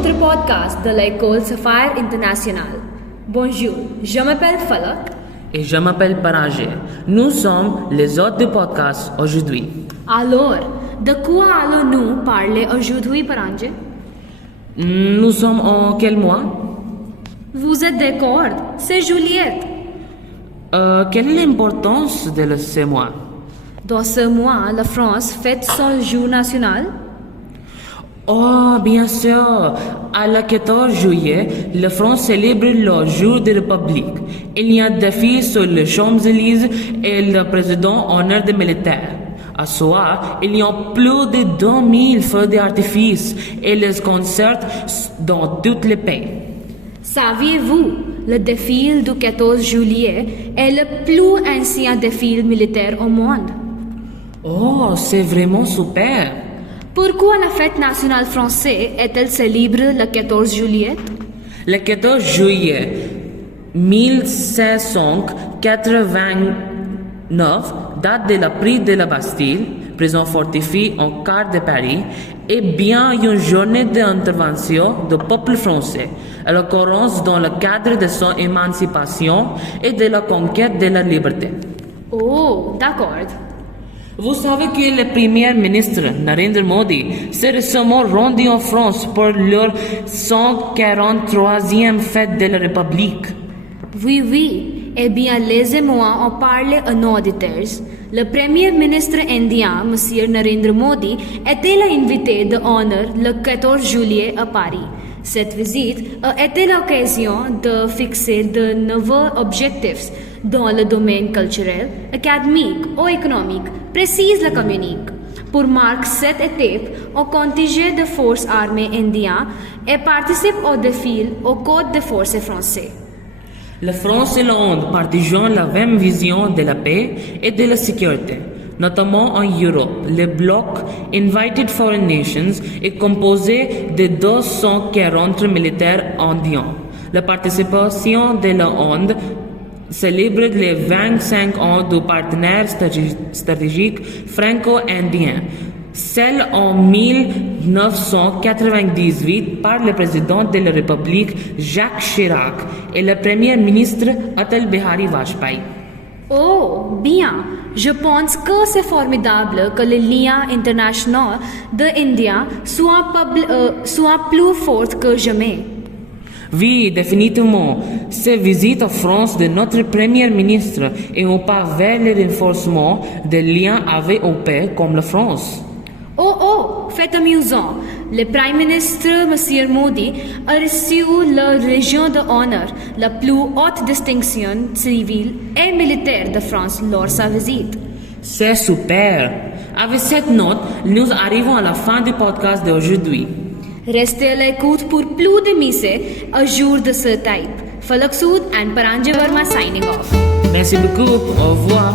autre podcast de l'école Sapphire International. Bonjour, je m'appelle Falak. Et je m'appelle Parajay. Nous sommes les hôtes du podcast aujourd'hui. Alors, de quoi allons-nous parler aujourd'hui, Parajay? Nous sommes en quel mois? Vous êtes d'accord? C'est Juliette. Quelle est l'importance de ce mois? Dans ce mois, la France fête son jour national. Oh, bien sûr. À le 14 juillet, la France célèbre le jour de la République. Il y a des défilés sur les Champs-Élysées et le président honneur des militaires. À soir, il y a plus de 2000 feux d'artifice et les concerts dans tous les pays. Saviez-vous, le défilé du 14 juillet est le plus ancien défilé militaire au monde. Oh, c'est vraiment super. Pourquoi la fête nationale française est-elle célébrée le 14 juillet? Le 14 juillet 1789, date de la prise de la Bastille, prison fortifiée au cœur de Paris, est bien une journée d'intervention du peuple français, à l'occurrence dans le cadre de son émancipation et de la conquête de la liberté. Oh, d'accord. Vous savez que le premier ministre Narendra Modi s'est récemment rendu en France pour leur 143e fête de la République. Oui. Eh bien, laissez-moi en parler à nos auditeurs. Le Premier ministre indien, M. Narendra Modi, était l'invité d'honneur le 14 juillet à Paris. Cette visite a été l'occasion de fixer de nouveaux objectifs dans le domaine culturel, académique ou économique, précise la communique. Pour marquer cette étape, un contingent de forces armées indiennes et participe au défilé au Code des forces français. La France et l'Inde partagent la même vision de la paix et de la sécurité. Notamment en Europe, le bloc Invited Foreign Nations est composé de 240 militaires indiens. La participation de la Inde célèbre les 25 ans du partenaire stratégique franco-indien. Celle en 1998 par le président de la République Jacques Chirac et le premier ministre Atal Bihari Vajpayee. Oh, bien. Je pense que c'est formidable que les liens internationaux de l'Inde soient plus forts que jamais. Oui, définitivement. Cette visite en France de notre Premier ministre est un pas vers le renforcement des liens avec un pays comme la France. Oh, fait amusant. Le Prime ministre, M. Modi, a reçu la Légion d'honneur, la plus haute distinction civile et militaire de France lors de sa visite. C'est super. Avec cette note, nous arrivons à la fin du podcast d'aujourd'hui. Restez à l'écoute pour plus de mises à jour de ce type. Falak Sood and Parajay Verma signing off. Merci beaucoup. Au revoir.